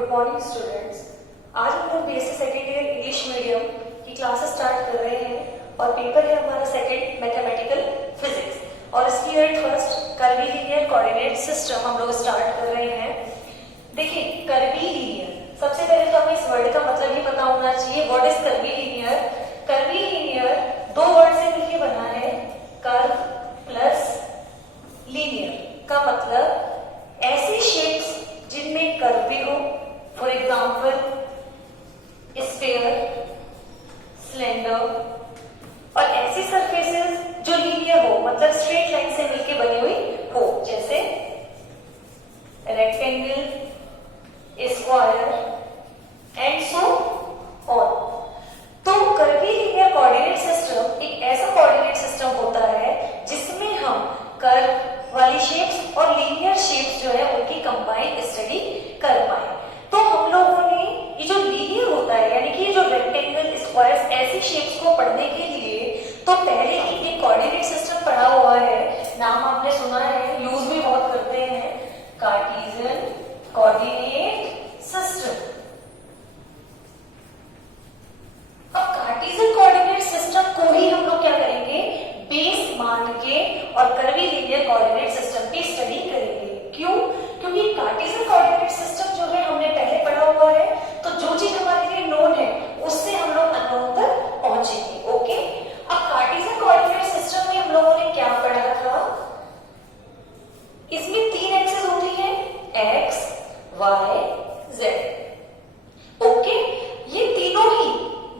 Good morning students. आज हम लोग BSc second year English medium की क्लासेस स्टार्ट कर रहे हैं और पेपर है हमारा सेकेंड मैथमेटिकल फिजिक्स और इसकी unit first curvilinear coordinate system हम लोग स्टार्ट कर रहे हैं। देखिए कर्वीलिनियर, सबसे पहले तो हमें इस वर्ड का मतलब ही पता होना चाहिए। What is curvilinear? कर्वीलिनियर दो वर्ड से मिलकर बना है, कर्व प्लस लीनियर का मतलब ऐसी शेप्स जिनमें कर्व भी हो, फॉर एग्जाम्पल स्फीयर, सिलेंडर, और ऐसी सरफेसेस जो लीनियर हो मतलब स्ट्रेट लाइन से मिलके बनी हुई हो, जैसे rectangle, square and so on. तो कर्वीलिनियर कोऑर्डिनेट सिस्टम एक ऐसा कोऑर्डिनेट सिस्टम होता है जिसमें हम कर्व वाली शेप्स और लीनियर शेप्स जो है उनकी कंबाइंड स्टडी कर पाए। तो हम लोगों ने ये जो लीनियर होता है यानी कि ये जो रेक्टेंगल, स्क्वायर्स ऐसी शेप्स को पढ़ने के लिए तो पहले ही एक कोऑर्डिनेट सिस्टम पढ़ा हुआ है, नाम आपने सुना है, यूज भी बहुत करते हैं, कार्टेशियन कोऑर्डिनेट सिस्टम। अब कार्टेशियन कोऑर्डिनेट सिस्टम को ही हम लोग क्या करेंगे, बेस मान के और कर्वीलिनियर कोऑर्डिनेट सिस्टम की स्टडी करेंगे। क्यों? क्योंकि कार्टेशियन कोऑर्डिनेट सिस्टम जो है हमने पहले पढ़ा हुआ है, तो जो चीज हमारे लिए नोन है उससे हम लोग अननोन तक पहुंचेंगे। ओके, अब कार्टेशियन कोऑर्डिनेट सिस्टम में हम लोगों ने क्या पढ़ा था? इसमें तीन एक्सिस होती है, एक्स, वाई, जेड। ओके, ये तीनों ही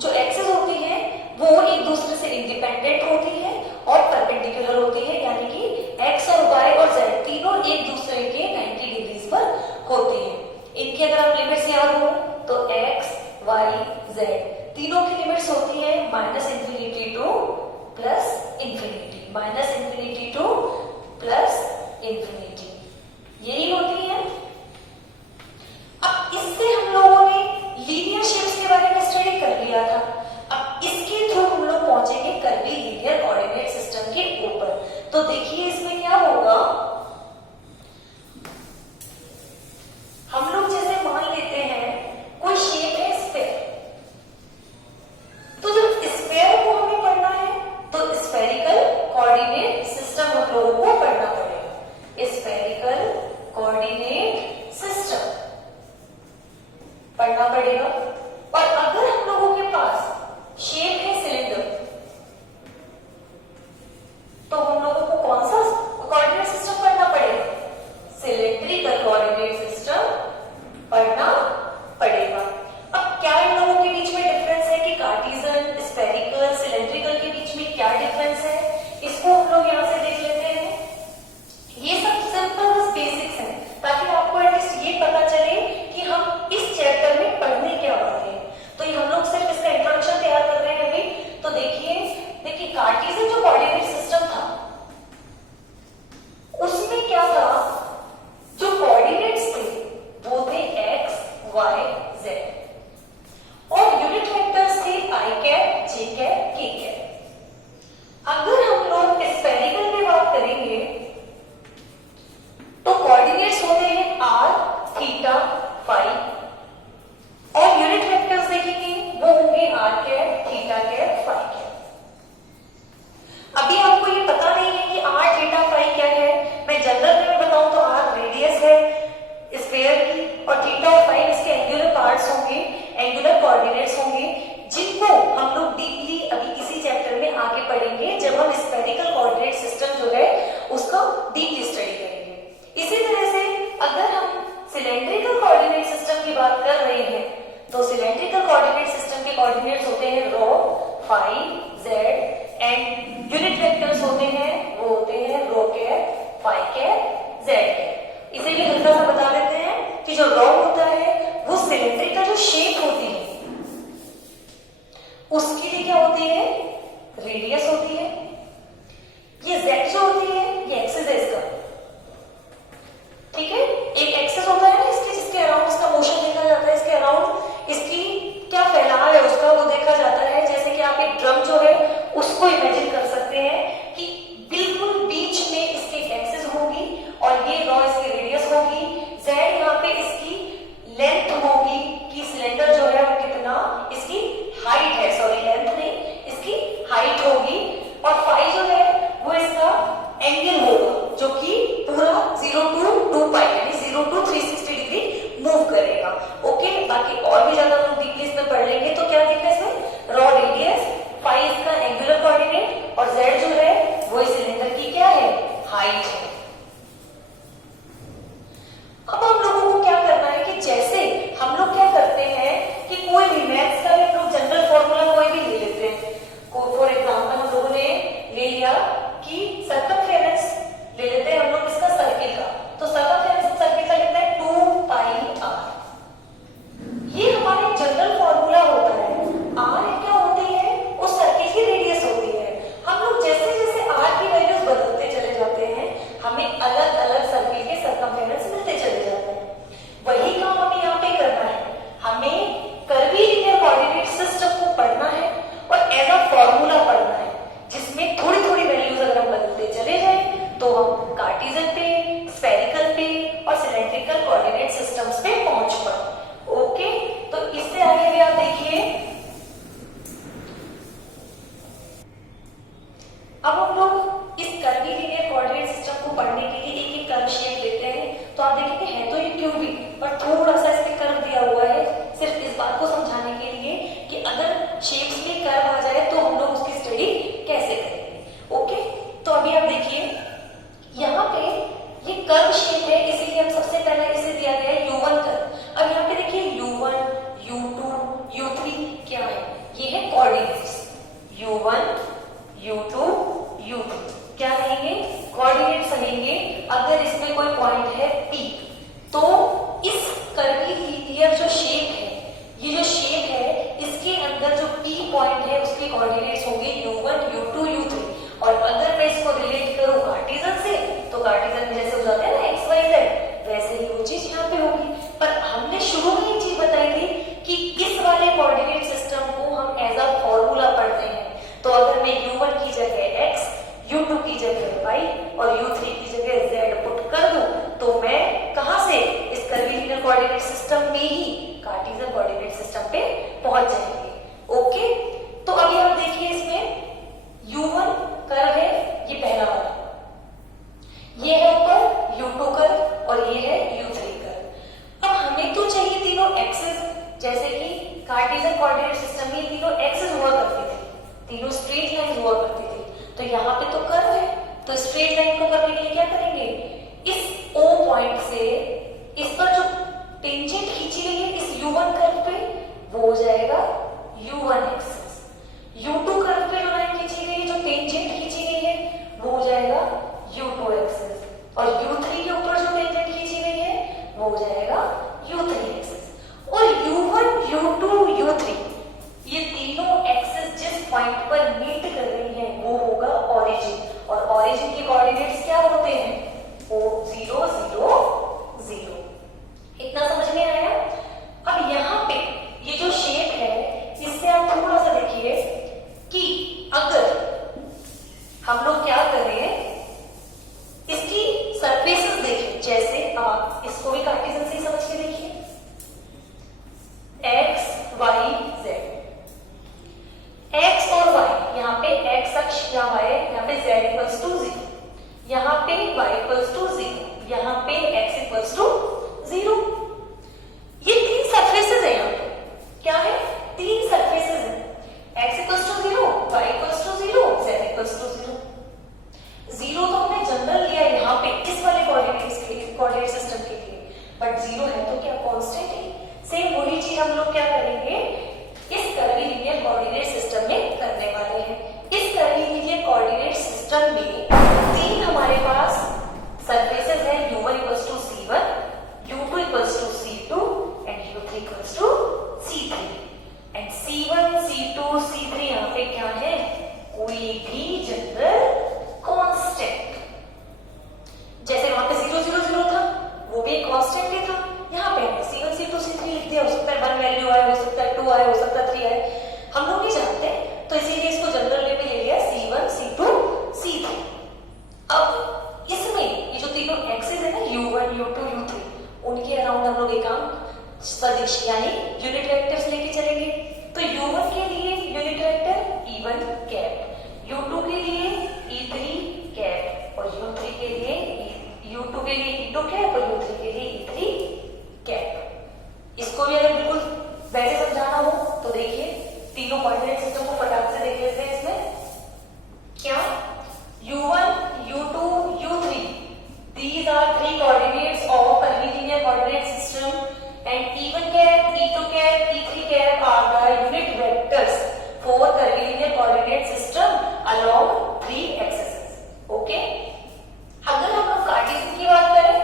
जो एक्सिस होती है वो एक दूसरे से इंडिपेंडेंट होती है और परपेंडिकुलर होती है, यानी कि एक्स और वाई और जेड तीनों एक दूसरे के 90 डिग्रीज पर होती है। इनकी अगर आप लिमिट्स याद हो तो एक्स, वाई, जेड तीनों की लिमिट्स होती है -infinity to +infinity, -infinity to +infinity, यही होती है। अब इससे हम लोगों ने लीनियर शेप्स के बारे में स्टडी कर लिया था। अब इसके थ्रू हम लोग पहुंचेंगे कर्वीलिनियर कोऑर्डिनेट सिस्टम के ऊपर। तो देखिए इसमें क्या होगा, हम लोग जैसे मान लेते हैं कोई शेप है स्फीयर, तो जब स्फीयर को हमें पढ़ना है तो स्फेरिकल कोऑर्डिनेट सिस्टम हम लोगों को पढ़ना पड़ेगा। स्फेरिकल कोऑर्डिनेट सिस्टम पढ़ना पड़ेगा। और अगर हम लोगों के पास शेप है सिलेंडर, तो हम लोगों को कौन सा कोऑर्डिनेट सिस्टम पढ़ना पड़ेगा? सिलेंड्रिकल कोऑर्डिनेट सिस्टम पढ़ना पड़ेगा। अब क्या इन लोगों के बीच में डिफरेंस है कि कार्टेशियन, स्फेरिकल, सिलेंड्रिकल के बीच में क्या डिफरेंस है, इसको हम लोग यहां से देख लेते हैं। ये सब सिंपल बस बेसिक्स हैं ताकि आपको एटलीस्ट ये पता चले कि हम इस चैप्टर में पढ़ने क्या वाले हैं। तो ये हम लोग सिर्फ इसका इंट्रोडक्शन तैयार कर रहे हैं अभी। तो देखिए कार्टेशियन जो कोऑर्डिनेट सिस्टम था उसमें क्या था, जो कोऑर्डिनेट्स थे वो थे एक्स, वाई, जेड और यूनिट वेक्टर्स थे आई कैप, जे कैप, के कैप। अगर हम लोग स्फेरिकल में बात करेंगे तो कोऑर्डिनेट्स होते हैं आर, थीटा, फाई और यूनिट वेक्टर्स देखेंगे वो होंगे r cap, theta cap, phi cap. अभी आपको ये पता नहीं है कि आर, थीटा, फाई क्या है। मैं जनरल में बताऊं तो आर रेडियस है स्फीयर की और थीटा और फाई इसके एंगुलर पार्ट्स होंगे, एंगुलर कोऑर्डिनेट्स होंगे, जिनको हम लोग डीपली अभी इसी चैप्टर में आगे पढ़ेंगे जब हम स्फेरिकल कोऑर्डिनेट सिस्टम जो है उसका डीपली स्टडी करेंगे। इसी तरह से अगर हम सिलेंड्रिकल कोऑर्डिनेट सिस्टम की बात कर रहे हैं तो सिलेंड्रिकल कोऑर्डिनेट सिस्टम के कोऑर्डिनेट्स होते हैं rho, phi, z and unit vectors होते हैं वो होते हैं rho cap, phi cap, z cap. इसे भी हल्का सा बता देते हैं कि जो रो होता है वो सिलेंड्रिकल जो शेप होती है उसके लिए क्या होती है, रेडियस होती है। ये जेड जो होती है ये एक्सिस है इसका, ठीक है। एक एक्सिस होता है ना इसके, जिसके अराउंड इसका मोशन देखा जाता है, इसके अराउंड इसकी क्या फैलाव है उसका वो देखा जाता है। जैसे कि आप एक ड्रम जो है उसको इमेजिन कर सकते हैं कि बिल्कुल बीच में इसकी एक्सिस होगी और ये रॉ इसकी रेडियस होगी, जेड यहाँ पे इसकी लेंथ होगी कर्वीलिनियर जो शेप है, ये जो शेप है इसके अंदर जो P पॉइंट है उसके कोऑर्डिनेट्स होंगे u1, u2, u3। और अगर मैं इसको रिलेट करूं कार्टेशियन से, तो कार्टेशियन में जैसे हो जाते हैं ना x, y, z, वैसे ही वो चीज यहाँ पे होगी। पर हमने शुरू में एक चीज बताई थी कि इस वाले कोऑर्डिनेट सिस्टम को हम एज अ फॉर्मूला पढ़ते हैं। तो अगर मैं u1 की जगह x, u2 की जगह y और u3 की जगह z पुट कर दूं, तो मैं कहां से इस कर्वीलिनियर कोऑर्डिनेट सिस्टम में ही कार्टेशियन कोऑर्डिनेट सिस्टम पे पहुंच जाएंगे। ओके, तो अभी आप देखिए इसमें u1 कर्व है, ये पहला वाला, ये है ऊपर u2 कर्व और ये है u3 कर्व। अब हमें तो चाहिए तीनों एक्सेस, जैसे कि कार्टेशियन कोऑर्डिनेट सिस्टम में तीनों एक्सेस हुआ करती थी, तीनों स्ट्रेट लाइन हुआ करती थी। तो यहाँ पे तो कर्व है, तो स्ट्रेट लाइन को करने के लिए क्या करेंगे, इस O पॉइंट से इस पर जो टेंजेंट खींची गई है इस u1 कर्व पे, वो हो जाएगा u1 एक्सेस। u2 कर्व पे जो लाइन खींची गई है, जो टेंजेंट खींची गई है, वो हो जाएगा u2 एक्सेस। और u3 के ऊपर जो टेंजेंट खींची गई है वो हो जाएगा u3 एक्सेस। और u1, u2, u3 ये तीनों एक्सेस जिस पॉइंट पर मीट कर रही हैं वो होगा ओरिजिन। और ओरिजिन के कोऑर्डिनेट्स क्या होते हैं, o 0 0 0। इतना समझ में आया। अब यहाँ पे ये जो शेप है इससे आप थोड़ा सा देखिए कि अगर हम लोग क्या कर रहे हैं, इसकी सरफेसेस देखिए, जैसे आप इसको भी कार्टेशियन से ही समझ के देखिए, x, y, z, x और y, यहाँ पे x अक्ष यहाँ y, यहाँ पे z इक्वल्स टू 0, यहाँ पे y इक्वल्स टू 0, यहाँ पे x इक्वल्स टू 0। ये तीन सरफेसेस है, यहाँ पे क्या है, तीन सरफेसेस है, x equals to 0, y equals to 0, z equals to 0। 0 तो हमने जनरल लिया यहाँ पे इस वाले कोऑर्डिनेट सिस्टम के लिए, बट 0 है तो क्या कांस्टेंट है। सेम वही चीज हम लोग क्या करेंगे इस कर्वीलिनियर कोऑर्डिनेट सिस्टम में करने वाले हैं। इस कर्वीलिनियर कोऑर्डिनेट सिस्टम में तीन हमारे पास सरफेसेस है, u1 equals to c1, u2 equals to c2 and u3 equals to c3। And c1, c2, c3 यहाँ पे क्या है, कोई भी जनरल कांस्टेंट। जैसे वहां पे 0 0 0 था, वो भी एक कांस्टेंट ही था, यहाँ पे हमने c1, c2, c3 लिख दिया। हो सकता है 1 वैल्यू आए, हो सकता है 2 आए, हो सकता है 3 आए, हम लोग नहीं जानते, तो इसीलिए इसको जनरल में भी ले लिया c1, c2, c3। अब इसमें ये जो तीनों एक्सेस है ना u1, u2, u3, उनके अराउंड हम लोग एक काम सदिश यानी यूनिट वेक्टर्स लेके चलेंगे। तो u1 के लिए unit vector e1 cap, u2 के लिए e3 कैप और u3 के लिए u2 के लिए e2 कैप और u3 के लिए e3 कैप। इसको भी अगर बिल्कुल वैसे समझाना हो तो देखिए तीनों कोऑर्डिनेट सिस्टम को फटाक से देख लेते हैं। इसमें क्या u1, u2, u3 these are three coordinates of curvilinear coordinate system and e1 cap, e2 cap, e3 cap are the unit vectors for curvilinear coordinate system along three axes. Okay? अगर हम लोग कार्टेशियन की बात करें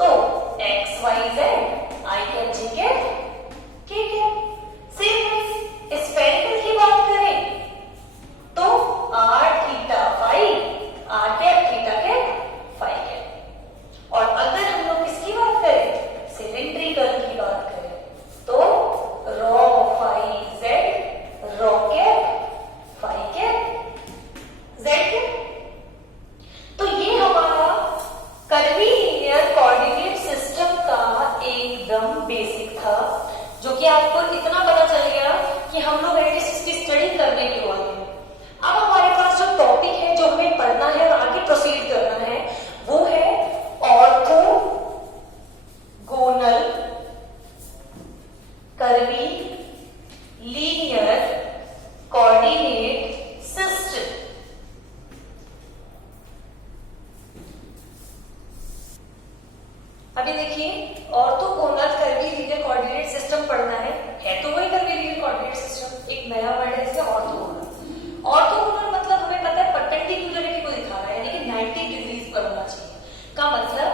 तो x, y, z, i cap, j cap, k cap. Same है। Spherical की बात करें तो r, theta, phi, r cap, theta cap, phi cap. और अगर हम लोग किसकी बात करें, सिलेंड्रिकल की बात करें तो rho, phi, z, rho cap, phi cap, z cap. तो ये हमारा कर्वीलिनियर कोऑर्डिनेट सिस्टम का एकदम बेसिक था, जो कि आपको इतना पता चल गया कि हम लोग एडिसिस की स्टडी करने के वाले हैं। अब हमारे पास जो टॉपिक है जो हमें पढ़ना है और आगे प्रोसीड करना है वो है ऑर्थोगोनल कर्वीलिनियर कोऑर्डिनेट सिस्टम। अभी देखिए ऑर्थोगोनल कर्वीलिनियर कोऑर्डिनेट सिस्टम पढ़ना है तो वही कर्वीलिनियर कोऑर्डिनेट सिस्टम, एक नया वर्ड है इसका ऑर्थोगोनल। ऑर्थोगोनल मतलब हमें पता है परपेंडिकुलरिटी को दिखा रहा है, यानी कि 90 डिग्रीज पर होना चाहिए। का मतलब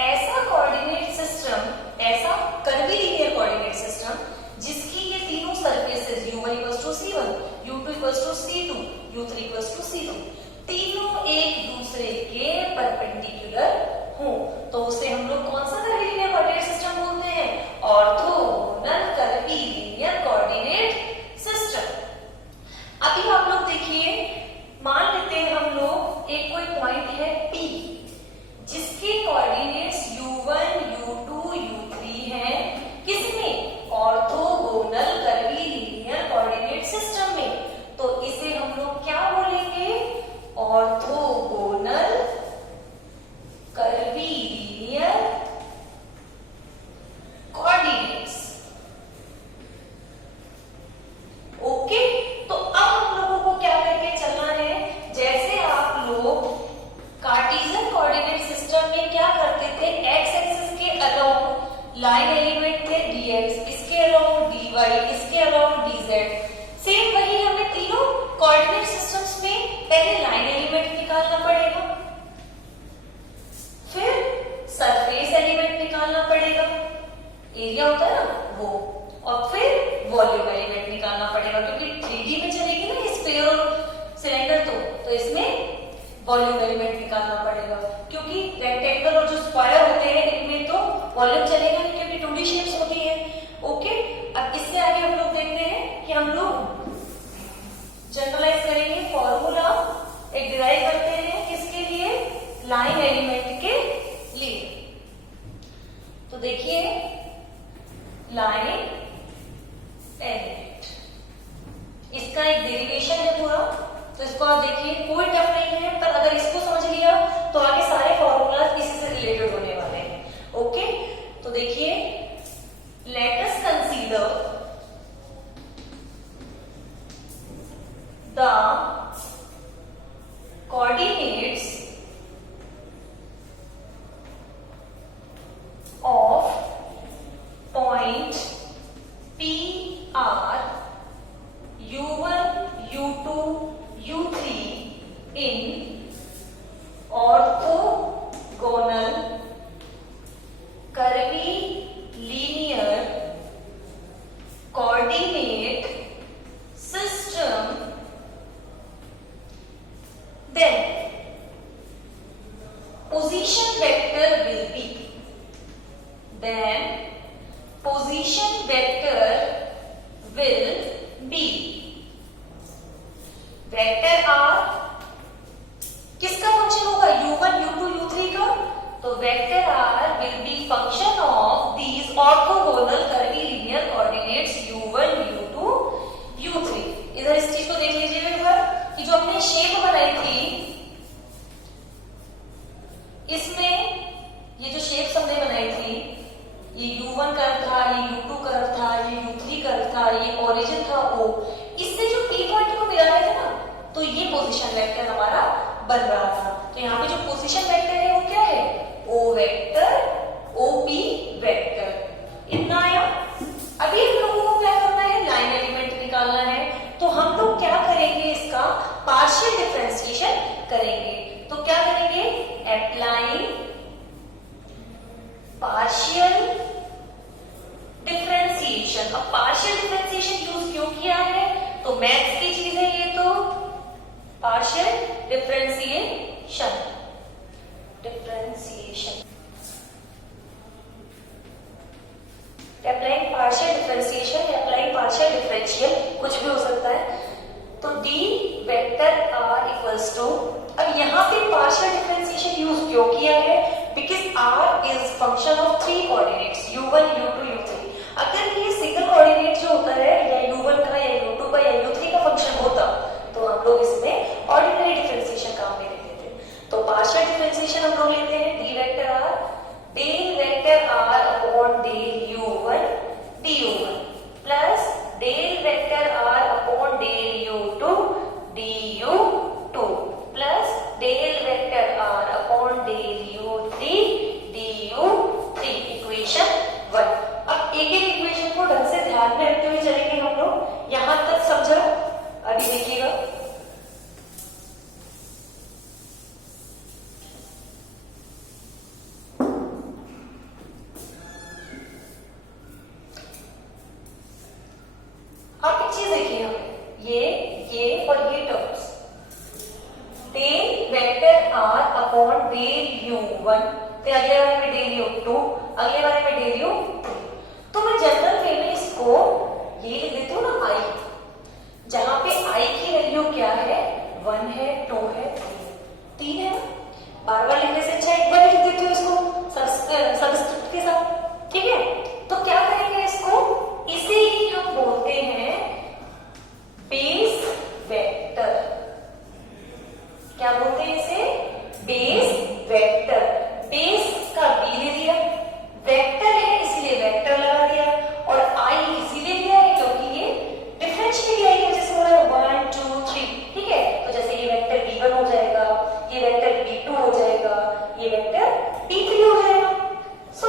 ऐसा कोऑर्डिनेट सिस्टम लाइन एलिमेंट थे dx, इसके अराउंड dy, इसके अराउंड dz। सेम वही हमें तीनों कोऑर्डिनेट सिस्टम्स में पहले लाइन एलिमेंट निकालना पड़ेगा, फिर सरफेस एलिमेंट निकालना पड़ेगा, एरिया होता है ना वो, और फिर वॉल्यूम एलिमेंट निकालना पड़ेगा, क्योंकि 3D में चलेगी ना ये स्फीयर और सिलेंडर, तो इसमें वॉल्यूम एलिमेंट निकालना पड़ेगा, क्योंकि रेक्टेंगल और जो स्क्वायर होते हैं इनमें तो वॉल्यूम चलेगा नहीं, क्योंकि 2D शेप्स होती है। ओके, अब इससे आगे हम लोग देखते हैं कि हम लोग जनरलाइज करेंगे, फॉर्मूला एक डिराइव करते हैं किसके लिए, लाइन एलिमेंट के लिए। तो देखिए लाइन एलिमेंट, इसका एक डेरिवेशन है पूरा, तो इसको आप देखिए कोई टफ नहीं है, पर अगर इसको समझ लिया तो आगे सारे फॉर्मूलाज इसी से रिलेटेड होने वाले हैं। ओके, तो देखिए let us consider the coordinates of point P R U1 U2 U3 in orthogonal curvilinear coordinate system, then position vector will be, vector R किसका फंक्शन होगा, U1 U2 U3 का, तो vector R will be function of these orthogonal curvilinear coordinates U1 U2 U3। इधर इस चीज को देख लीजिएगा एक बार कि जो अपने शेप बनाई थी, इसमें ये जो शेप्स हमने बनाई थी, ये U1 कर्व था, ये U2 कर्व था, ये U3 कर्व था, ये ओरिजिन था O, इससे जो P पॉइंट को मिलाया था ना, तो ये पोजीशन वेक्टर हमारा बन रहा था। तो यहाँ पे जो पोजीशन वेक्टर है वो क्या है, O वेक्टर, OP वेक्टर। इतना आया। अभी हम लोगों को क्या करना है, लाइन एलिमेंट निकालना है। तो हम लोग क्या करेंगे, इसका पार्शियल डिफरेंशिएशन करेंगे। तो क्या करेंगे, अप्लाइंग पार्शियल डिफरेंशिएशन। अब पार्शियल डिफरेंशिएशन यूज क्यों किया है, तो मैथ्स की चीज है ये, तो partial differentiation applying partial differentiation, applying partial differential, कुछ भी हो सकता है। तो D vector R equals to, अब यहाँ पे पार्शियल डिफरेंशिएशन यूज क्यों किया है, because R is function of 3 coordinates U1 U2 U3। अगर ये सिंगल कोऑर्डिनेट जो होता है, या U1 का या U2 का या U3 का फंक्शन होता, तो हम लोग इसमें ऑर्डिनरी डिफरेंशिएशन काम में लेते थे। तो पार्शियल डिफरेंशिएशन हम लोग लेते हैं D vector R, del vector R upon del U1 du1 plus del vector R upon del U2 du2 plus del vector R upon del U3 du3, equation 1। अब एक एक इक्वेशन को ढंग से ध्यान में रखते हुए चलेंगे हम लोग। यहां तक समझा, अभी देखिएगा। आप एक चीज देखिए, ये और ये terms, del vector R upon del U1, फिर अगले वाले में डेल U2, अगले वाले में डेल U3। तो मैं जनरल वे में इसको ये लिख देती हूँ ना I, जहां पे I की वैल्यू क्या है, 1 है, 2 है, 3 है ना। बार बार लिखने से अच्छा एक बार लिख देती हूँ इसको सबस्क्रिप्ट के साथ, ठीक है। तो क्या करेंगे इसको, इसे ही हम बोलते हैं बेस वेक्टर। क्या बोलते हैं इसे, बेस वेक्टर। बेस का B ले लिया, वेक्टर है इसलिए वेक्टर लगा दिया, और I इसीलिए लिया है क्योंकि ये डिफरेंशियल आई की वजह से हो रहा है 1 2 3, ठीक है। तो जैसे ये वेक्टर B1 हो जाएगा, ये वेक्टर B2 हो जाएगा, ये वेक्टर B3 हो जाएगा। सो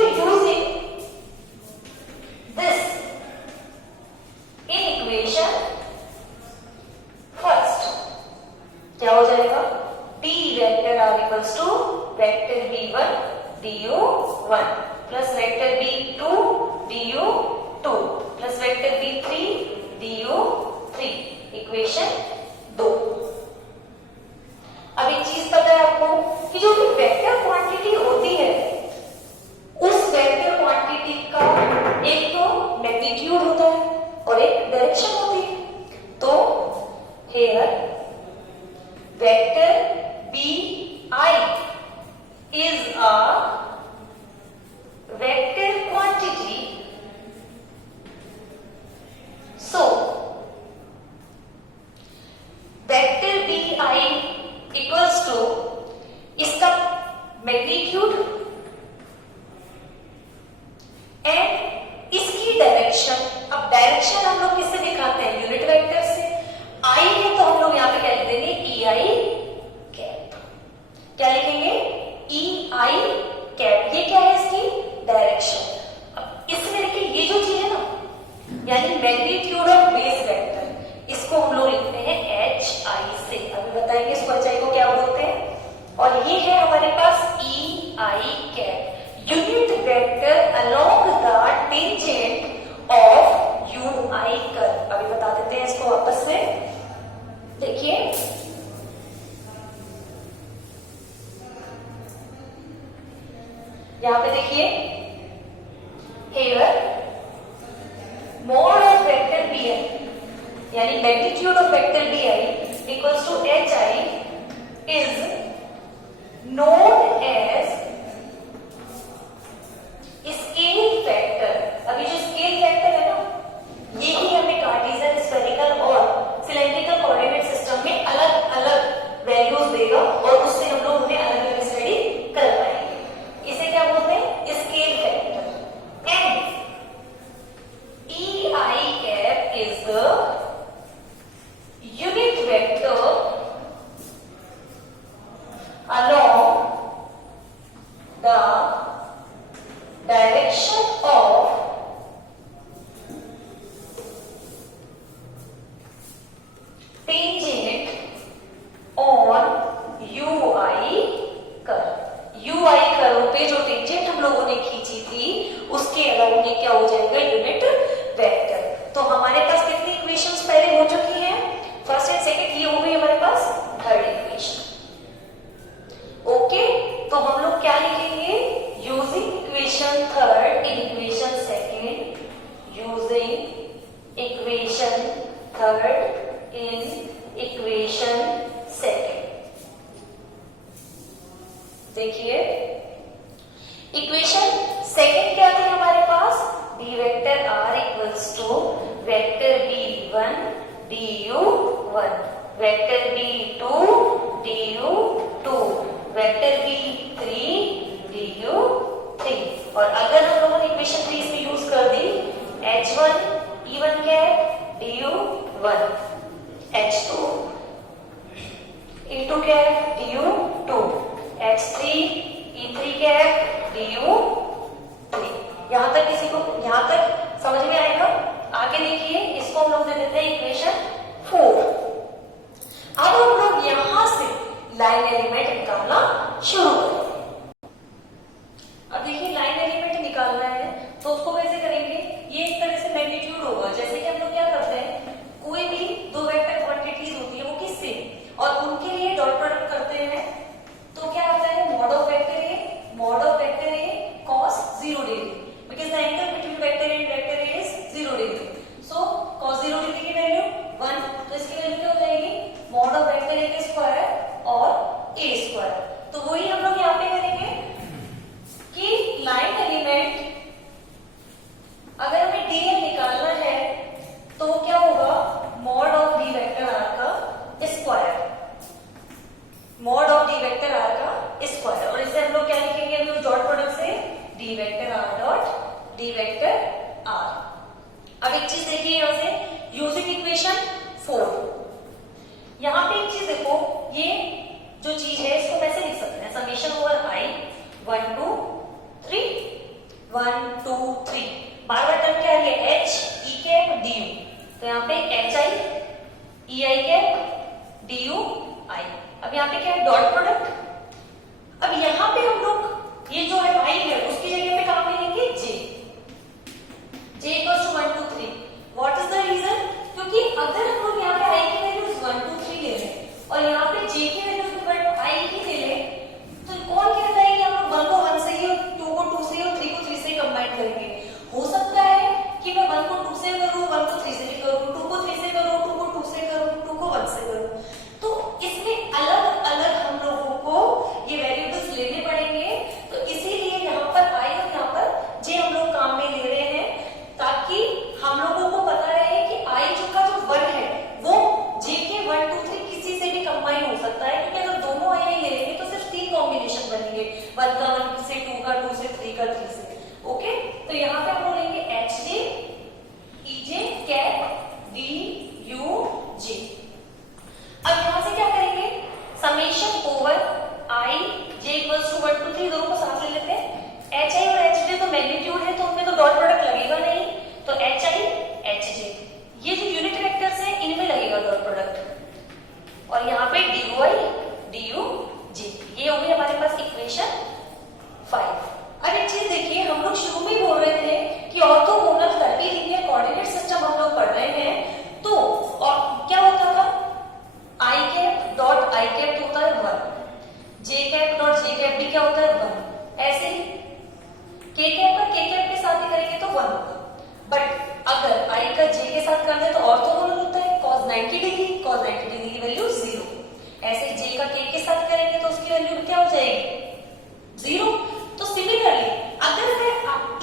magnitude of vector bi equals to hi is known as scale factor. अभी जो स्केल फैक्टर है ना, ये ही हमें कार्टेशियन, स्फेरिकल और सिलेंड्रिकल कोऑर्डिनेट सिस्टम में अलग अलग वैल्यूज देगा और उससे हम लोग उन्हें अलग अलग स्टडी कर पाएंगे। इसे क्या बोलते हैं? Scale factor. And E i cap is the unit vector along the direction of tangent on UI curve। UI curve पे जो टेंजेंट हम लोगों ने खींची थी उसके अलावा ये क्या हो जाएगा? Unit vector. तो हमारे पास कितनी इक्वेशंस पहले हो चुकी हैं? फर्स्ट एंड सेकंड, ये हो गई हमारे पास थर्ड इक्वेशन। ओके, तो हम लोग क्या लिखेंगे? Using equation third in equation second, using equation third in equation second. देखिए इक्वेशन सेकेंड क्या थी हमारे पास? D vector r equals to vector b1 du1, vector b2 du2, vector b3 du3। और अगर हम लोगों ने इक्वेशन 3 इसमें यूज कर दी, h1 e1 cap du1, h2 e2 cap du2, h3 e3 cap du3। यहां तक किसी को यहां तक समझ में आएगा? आगे देखिए, इसको हम लोग दे देते हैं इक्वेशन 4। अब हम लोग यहां से लाइन एलिमेंट निकालना शुरू करेंगे। अब देखिए लाइन एलिमेंट निकालना है तो उसको कैसे करेंगे? ये एक तरह से मैग्नीट्यूड होगा। जैसे कि हम लोग क्या करते हैं, कोई भी दो वेक्टर क्वांटिटीज होती है वो किससे, और उनके लिए डॉट प्रोडक्ट करते हैं तो क्या आता है? Mod of vector A cos 0 degree, because the angle between vector A and vector A is 0 degree. So cos 0 degree की वैल्यू 1, तो इसकी वैल्यू क्या हो जाएगी? मॉड ऑफ वेक्टर ए के स्क्वायर और ए स्क्वायर। तो वही हम लोग यहाँ पे करेंगे कि लाइन एलिमेंट अगर हमें डीएल निकालना है तो क्या होगा? Mod of d vector r का square, mod of d vector r का स्क्वायर। और इसे हम लोग क्या लिखेंगे अभी उस डॉट प्रोडक्ट से? D vector r dot d vector r. अब एक चीज देखिए यहां से, यूजिंग इक्वेशन 4, यहां पे एक चीज देखो, ये जो चीज है इसको कैसे लिख सकते हैं? समेशन ओवर आई 1 2 3 1 2 3, बार बार टर्म क्या है? H e cap d u, तो यहाँ पे h i e i cap d u i. अब यहाँ पे क्या है? Dot product. अब यहाँ पे हम लोग ये जो है आई है उसकी जगह पे काम लेंगे j, j equals to 1 2 3। What is the reason? क्योंकि अगर हम लोग यहाँ पे आई की वैल्यूज 1 2 3 ले रहे हैं और यहाँ पे जे की वैल्यूज आई की ले लें, तो कौन कहता है कि हम लोग 1 को 1 से ही और 2 को 2 से ही और 3 को 3 से कंबाइन करेंगे? हो सकता है कि मैं 1 को 2 से करूं, 1 को 3 से भी करूं, 2 को 3 से करूं, 2 को 2 से करूं, 2 को 1 से करूं। तो इसमें अलग अलग हम लोगों को ये वेरिएबल्स लेने पड़ेंगे। तो इसीलिए यहाँ पर आई और यहाँ पर जे हम लोग काम में ले रहे हैं, ताकि हम लोगों को पता रहे कि आई जो का जो 1 है वो जे के 1 2 3 किसी से भी कंबाइन हो सकता है। क्योंकि अगर दोनों आई ले लेंगे तो सिर्फ 3 कॉम्बिनेशन बनेंगे, 1 का 1 से, 2 का 2 से, 3 का 3 से। ओके, तो यहाँ पे हम लोग लेंगे h j e j cap d u j. अब यहां से क्या करेंगे? Summation over i j equals to 1 2 3, दोनों को साथ ले लेते हैं। एच आई और एच जे तो मैग्नीट्यूड है तो उनमें तो डॉट प्रोडक्ट लगेगा नहीं, तो एच आई एच जे, ये जो यूनिट वेक्टर्स है इनमें लगेगा डॉट प्रोडक्ट। और यहाँ पे d u i d u j, ये हो गई हमारे पास इक्वेशन 5। अब एक चीज देखिए, हम लोग शुरू में बोल रहे थे कि ऑर्थोगोनल कर्वीलिनियर कोऑर्डिनेट सिस्टम हम लोग पढ़ रहे हैं, तो और क्या होता था? आई कैप डॉट आई कैप तो होता है 1, जे कैप डॉट जे कैप भी क्या होता है? 1। ऐसे ही के कैप का के कैप के साथ ही करेंगे तो 1 होगा। बट अगर आई का जे के साथ कर दे तो ऑर्थोगोनल होता है। cos 90 डिग्री, cos 90 डिग्री की वैल्यू 0। ऐसे j का k के साथ करेंगे तो उसकी वैल्यू क्या हो जाएगी 0। तो सिमिलरली अगर मैं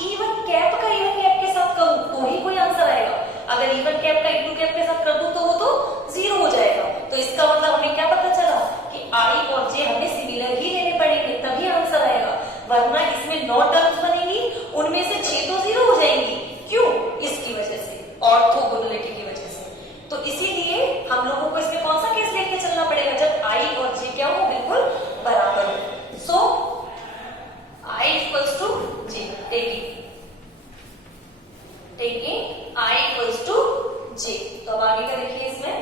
इवन कैप का इवन कैप के साथ करूं तो ही कोई आंसर आएगा, अगर इवन कैप का इनटू कैप के साथ कर दूं तो वो तो 0 हो जाएगा। तो इसका मतलब हमें क्या पता चला कि i और j हमें सिमिलर ही लेने पड़ेंगे तभी आंसर आएगा, वरना इसमें 9 टर्म्स बनेंगी, उनमें से 6 तो 0 हो जाएंगी। क्यों? इसकी वजह से, ऑर्थोगोनैलिटी की वजह से। तो इसीलिए हम लोगों को इसमें कौन सा केस लेके चलना पड़ेगा, जब i और j क्या हो बिल्कुल बराबर हो। So i equals to j, taking i equals to j। तो अब आगे का देखिए, इसमें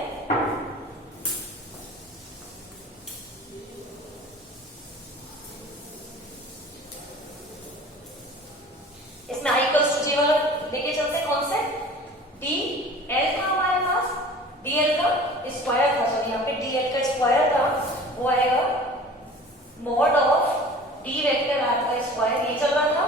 i इक्वल्स टू j वाला लेके चलते हैं। कौन से dl का हमारे पास dl का स्क्वायर था, सॉरी यहाँ पे dl का स्क्वायर था, वो आएगा mod of d vector r का स्क्वायर, ये चल रहा था।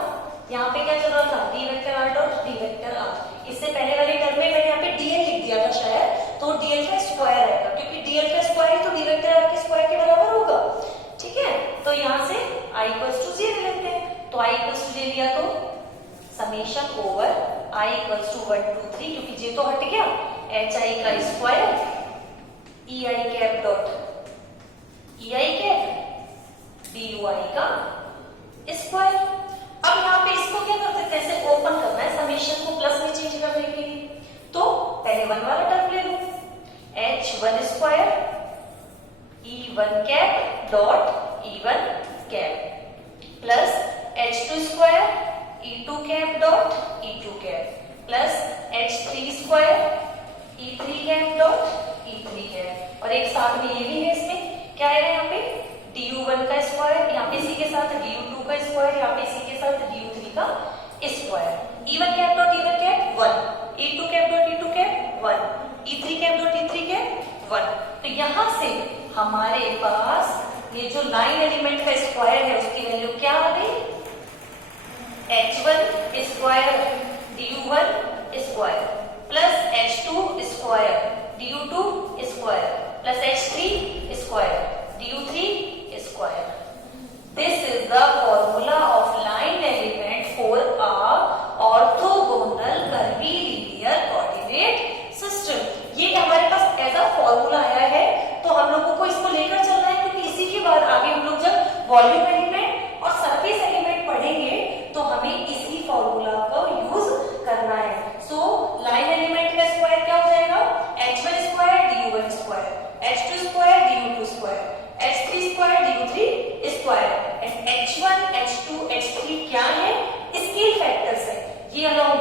यहाँ पे क्या चल रहा था d vector r dot d vector r। इससे पहले वाले टर्म में मैंने यहाँ पे dl लिख दिया था शायद, तो dl का स्क्वायर आएगा, क्योंकि dl का स्क्वायर तो d वेक्टर r के स्क्वायर के बराबर होगा। ठीक है, तो यहाँ से i इक्वल्स टू j लेते हैं। तो i इक्वल्स टू j लिया तो summation over i equals to 1 2 3, क्योंकि j तो हट गया, hi का square ei cap dot ei cap dui का स्क्वायर। अब यहाँ पे इसको क्या कर देते हैं, ऐसे ओपन करना है, समेशन को प्लस में चेंज करने के लिए। तो पहले 1 वाला टर्म ले लो, h1 square e1 cap dot e1 cap plus h2 square e2 cap dot e2 cap plus h3 square e3 cap dot e3 cap, और एक साथ में ये भी है, इसमें क्या आएगा यहाँ पे du1 का स्क्वायर, यहाँ पे इसी के साथ du2 का स्क्वायर, यहाँ पे इसी के साथ du3 का square, e1 cap dot e1 cap 1, e2 cap dot e2 cap 1, e3 cap dot e3 cap 1। तो यहाँ से हमारे पास ये जो लाइन एलिमेंट का स्क्वायर है उसकी वैल्यू क्या आ गई, h1 square du1 square plus h2 square du2 square plus h3 square du3 square. This is the formula of line element for a orthogonal curvy linear coordinate system. ये हमारे पास as a formula आया है, तो हम लोगों को इसको लेकर चलना है, क्योंकि इसी के बाद आगे हम लोग जब वॉल्यूम एलिमेंट और सरफेस एलिमेंट पढ़ेंगे तो हमें इसी फॉर्मूला को यूज करना है। सो लाइन एलिमेंट का स्क्वायर क्या हो जाएगा, h1 square du1 square, h2 square du2 square, h3 square du3 square. And h1 h2 h3 क्या है, स्केल फैक्टर्स है, ये अलॉन्ग